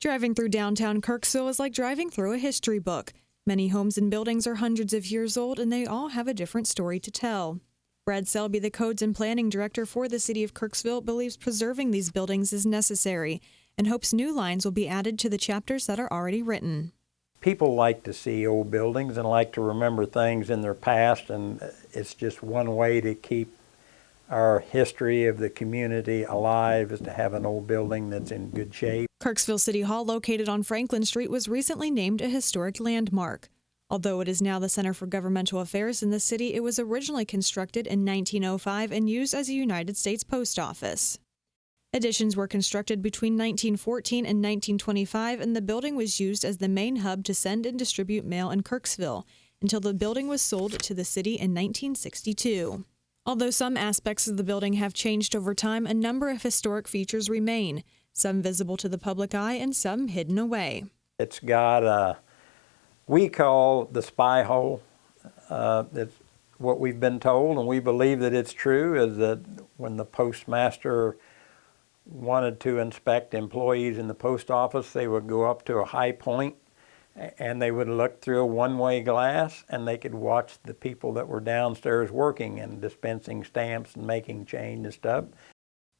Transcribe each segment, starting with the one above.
Driving through downtown Kirksville is like driving through a history book. Many homes and buildings are hundreds of years old, and they all have a different story to tell. Brad Selby, the Codes and Planning Director for the City of Kirksville, believes preserving these buildings is necessary and hopes new lines will be added to the chapters that are already written. People like to see old buildings and like to remember things in their past, and it's just one way to keep our history of the community alive is to have an old building that's in good shape. Kirksville City Hall, located on Franklin Street, was recently named a historic landmark. Although it is now the Center for Governmental Affairs in the city, it was originally constructed in 1905 and used as a United States post office. Additions were constructed between 1914 and 1925, and the building was used as the main hub to send and distribute mail in Kirksville until the building was sold to the city in 1962. Although some aspects of the building have changed over time, a number of historic features remain, some visible to the public eye and some hidden away. It's got we call the spy hole. It's what we've been told, and we believe that it's true, is that when the postmaster wanted to inspect employees in the post office, they would go up to a high point and they would look through a one-way glass and they could watch the people that were downstairs working and dispensing stamps and making change and stuff.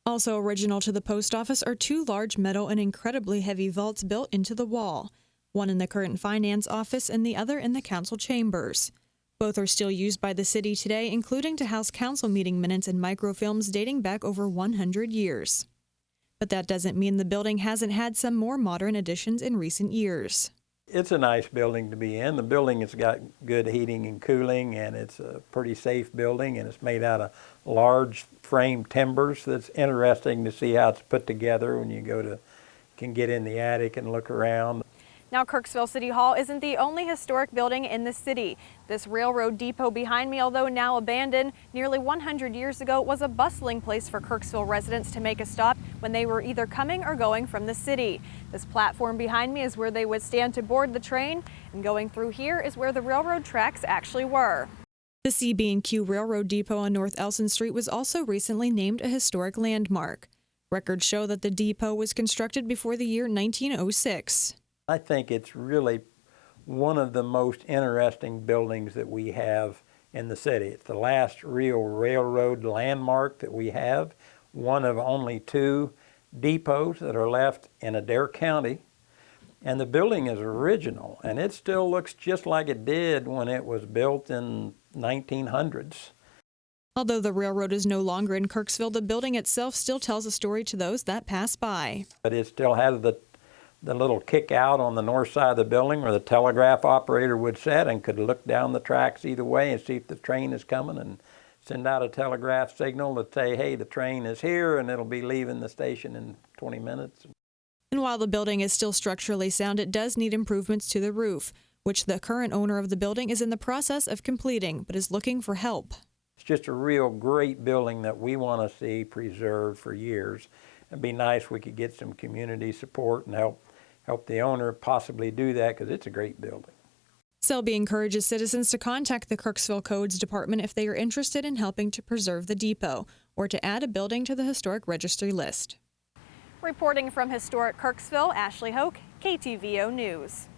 Also original to the post office are two large metal and incredibly heavy vaults built into the wall, one in the current finance office and the other in the council chambers. Both are still used by the city today, including to house council meeting minutes and microfilms dating back over 100 years. But that doesn't mean the building hasn't had some more modern additions in recent years. It's a nice building to be in. The building has got good heating and cooling, and it's a pretty safe building, and it's made out of large frame timbers. That's interesting to see how it's put together when you can get in the attic and look around. Now, Kirksville City Hall isn't the only historic building in the city. This railroad depot behind me, although now abandoned, nearly 100 years ago was a bustling place for Kirksville residents to make a stop when they were either coming or going from the city. This platform behind me is where they would stand to board the train, and going through here is where the railroad tracks actually were. The CB&Q Railroad Depot on North Elson Street was also recently named a historic landmark. Records show that the depot was constructed before the year 1906. I think it's really one of the most interesting buildings that we have in the city. It's the last real railroad landmark that we have, one of only two depots that are left in Adair County. And the building is original, and it still looks just like it did when it was built in 1900s. Although the railroad is no longer in Kirksville, the building itself still tells a story to those that pass by. But it still has the little kick out on the north side of the building where the telegraph operator would sit and could look down the tracks either way and see if the train is coming and send out a telegraph signal to say, hey, the train is here and it'll be leaving the station in 20 minutes. And while the building is still structurally sound, it does need improvements to the roof, which the current owner of the building is in the process of completing, but is looking for help. It's just a real great building that we want to see preserved for years. It'd be nice if we could get some community support and help the owner possibly do that, because it's a great building. Selby encourages citizens to contact the Kirksville Codes Department if they are interested in helping to preserve the depot or to add a building to the historic registry list. Reporting from historic Kirksville, Ashley Hoke, KTVO News.